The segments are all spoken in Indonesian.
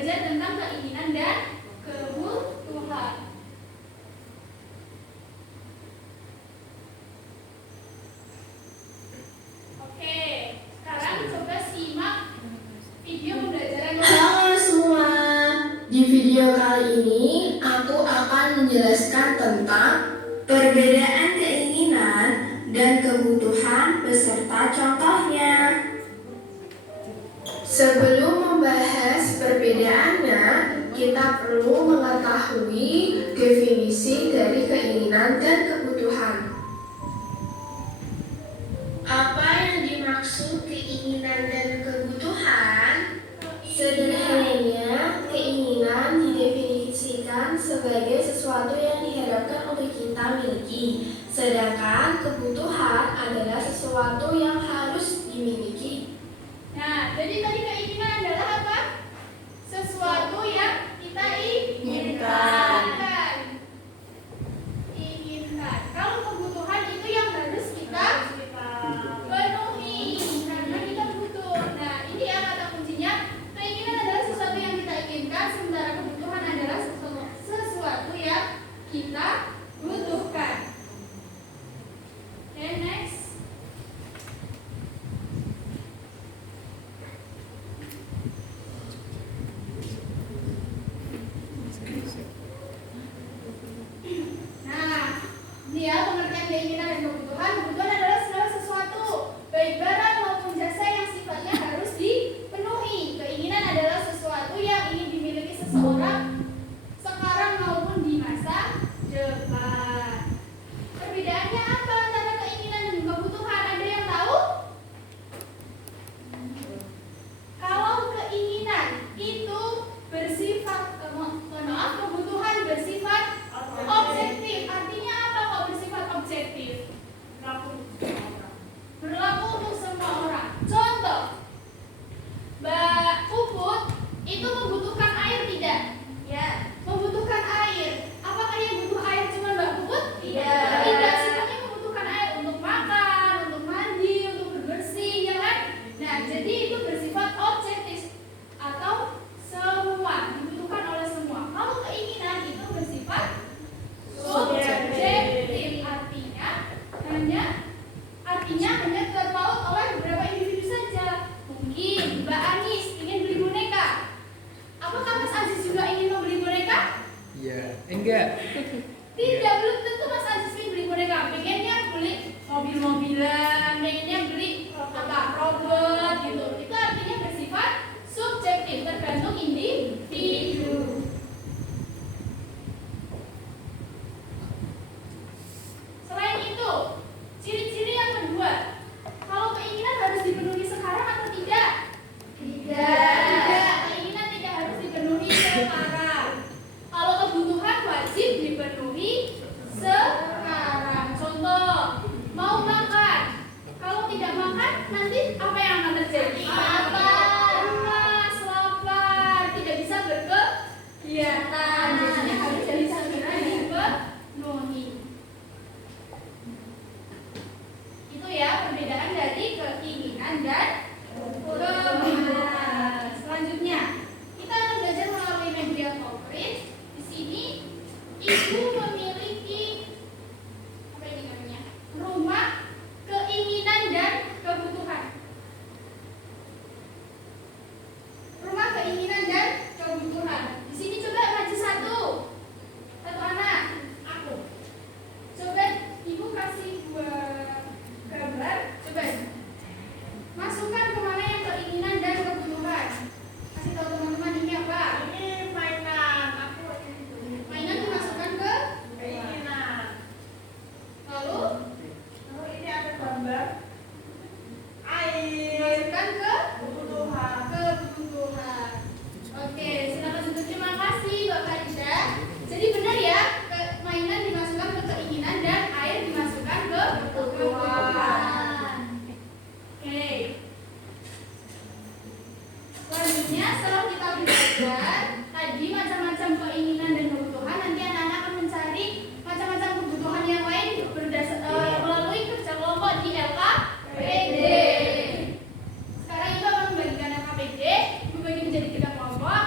belajar tentang keinginan dan kebutuhan. Oke, sekarang coba simak video pembelajaran. Halo semua, di video kali ini aku akan menjelaskan tentang perbedaan keinginan dan kebutuhan beserta contohnya. Sebelum membahas perbedaannya, kita perlu mengetahui definisi dari keinginan dan kebutuhan. Apa yang dimaksud keinginan dan kebutuhan? Sederhananya, keinginan didefinisikan sebagai sesuatu yang diharapkan untuk kita miliki, sedangkan kebutuhan adalah sesuatu yang harus dimiliki. Nah, jadi tadi keinginan adalah apa? Sesuatu yang kita inginkan. Kalau kebutuhan itu yang harus kita penuhi karena kita butuh. Nah, ini ya kata kuncinya. Keinginan adalah sesuatu yang kita inginkan, sementara kebutuhan adalah sesuatu yang kita butuhkan. Okay, next. Nah, ini ya pengertian keinginan dan kebutuhan. Kebutuhan adalah segala sesuatu, baik barang maupun jasa yang sifatnya harus dipenuhi. Keinginan adalah sesuatu yang ingin dimiliki seseorang sekarang maupun di masa depan. Perbedaannya apa antara keinginan dan kebutuhan? Ada yang tahu? Kalau keinginan itu bersifat, kebutuhan bersifat objektif. Artinya apa kok bersifat objektif? Berlaku untuk semua orang. Contoh, Mbak Puput itu membutuhkan air tidak? Ya, membutuhkan air. Apakah yang butuh air cuma Mbak Puput? Tidak. Tidak, semuanya membutuhkan air untuk makan, untuk mandi, untuk berbersih, ya kan? Nah, jadi itu bersifat objektif atau semua dibutuhkan oleh semua. Kalau keinginan itu bersifat subjektif, artinya hanya terpaut oleh beberapa individu saja. Mungkin Mbak Anis ingin beli boneka. Apakah Mas Aziz juga ingin membeli boneka? Iya, enggak. Tidak, belum tentu Mas Aziz ingin beli boneka. Pengennya beli mobil-mobilan, pengennya beli robot gitu. Itu artinya bersifat subjektif, tergantung individu. Selain itu, ciri-ciri yang kedua, kalau keinginan harus dipenuhi sekarang atau tidak? Tidak. Keinginan tidak harus dipenuhi sekarang. Kalau kebutuhan wajib dipenuhi sekarang. Contoh, mau makan. Kalau tidak makan, nanti apa yang akan terjadi? Lemas, lapar, tidak bisa berkegiatan. Jadi harus segera dipenuhi. Itu ya perbedaan dari keinginan dan kebutuhan. Selanjutnya, kita akan belajar melalui media konkret. Di sini, ibu memiliki apa ini namanya? Rumah keinginan dan kebutuhan. Rumah keinginan dan kebutuhan. Di sini coba maju satu anak. Aku. Coba ibu kasih dua gambar. Coba masukkan kemana yang keinginan dan kebutuhan. Kasih tahu teman-teman ini apa? Ini mainan. Aku Mainan dimasukkan ke keinginan. lalu Ini ada gambar air. dimasukkan ke Kebutuhan. kebutuhan. Oke, silakan duduk. Terima kasih Bapak Rida. Jadi benar ya, mainan dimasukkan ke keinginan dan air dimasukkan ke kebutuhan. Oke. Selanjutnya setelah kita belajar tadi macam-macam keinginan dan kebutuhan, nanti anak-anak akan mencari macam-macam kebutuhan yang lain melalui kerja kelompok di LKPD. Sekarang itu akan membagikan LKPD, membagi menjadi 3 kelompok.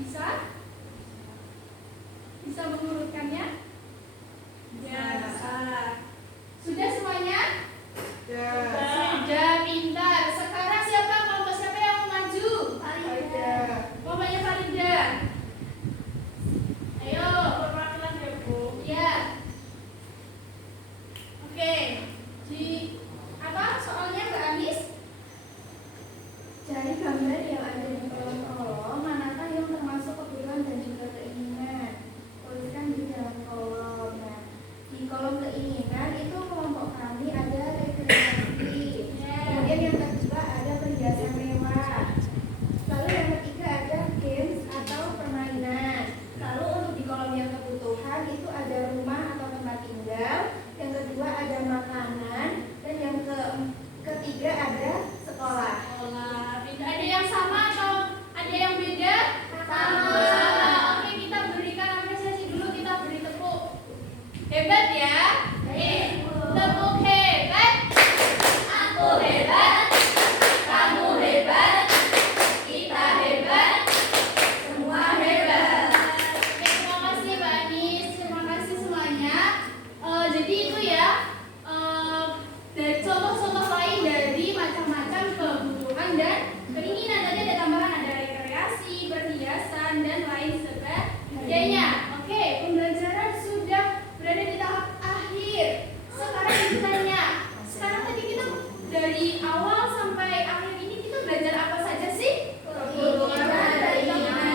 Bisa? Bisa mengurutkannya? Ya. Sudah semuanya? Ya. Sudah, pintar. Sekarang kelompok siapa yang mau maju? Farida. Kelompoknya Farida. Ayo. Perwakilan ya, Bu. Ya. Oke. Di apa soalnya Mbak Anis? Cari gambar yang ada di kolom-kolom, manakah yang termasuk kebutuhan dan juga keinginan. Tuliskan di dalam kolom. Nah, di kolom keinginan itu kelompok kami ada rekreasi. Kemudian yang kedua ada perhiasan mewah. Lalu yang ketiga ada games atau permainan. Lalu untuk di kolom yang kebutuhan itu ada rumah atau tempat tinggal. Yang kedua ada makanan dan yang ketiga ada sekolah. Ada yang sama atau ada yang beda? Sama. Oke, kita berikan apresiasi dulu, kita beri tepuk. Hebat ya? Tepuk hebat. Aku hebat. Kamu hebat. Kita hebat. Semua hebat. Oke, terima kasih Mbak Anis. Terima kasih semuanya. Jadi itu ya. Dari contoh-contoh lain dari macam-macam kebutuhan dan keinginan. Tadi ada tambahan, ada rekreasi, perhiasan, dan lain sebagainya. Oke, pembelajaran sudah berada di tahap akhir. Sekarang ditanya, sekarang tadi kita dari awal sampai akhir ini kita belajar apa saja sih?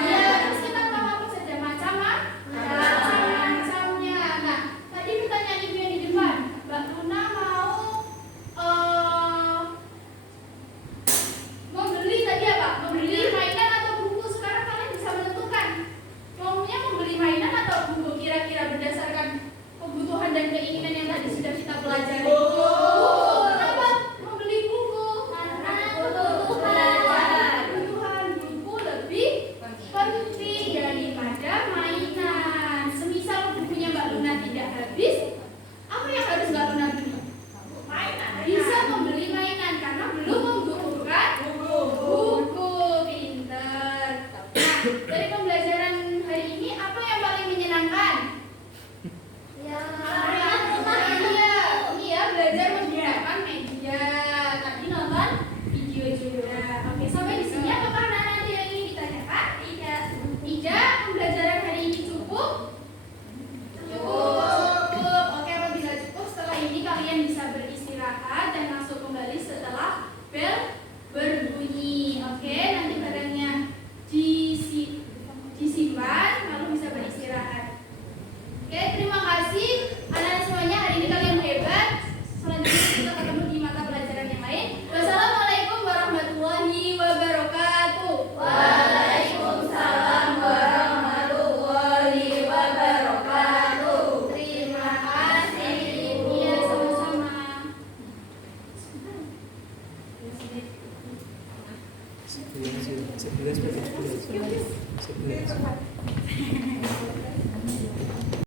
Ya, terus kita tahu apa saja macam-macamnya. Nah, tadi pertanyaan ibu yang di depan, Mbak Luna membeli tadi apa? Membeli mainan atau buku? Sekarang kalian bisa menentukan maunya membeli mainan atau buku, kira-kira berdasarkan kebutuhan dan keinginan yang tadi sudah kita pelajari. Buku. Kenapa membeli buku? Karena kebutuhan buku lebih penting daripada mainan. Semisal bukunya Mbak Luna tidak habis, apa yang harus Mbak Luna beli? Bisa membeli mainan karena belum membutuhkan buku. Pinter. Nah, dari pembelajaran hari ini apa yang paling menyenangkan? Iya, belajar menggunakan media. Tadi nonton video juga. Oke, sampai di sini apakah nanti yang ingin ditanyakan? Tidak. Pembelajaran hari ini cukup? Cukup. Oke, apabila cukup, setelah ini kalian bisa beristirahat dan masuk kembali setelah bel berbunyi. Oke, nanti barangnya disimpan lalu bisa beristirahat. Oke, terima kasih anak-anak semuanya. Hari ini kalian hebat. Selanjutnya kita ketemu di mata pelajaran yang lain. Wassalamualaikum warahmatullahi wabarakatuh. Waalaikumsalam warahmatullahi wabarakatuh. Terima kasih. Iya, sama-sama. Sebelas.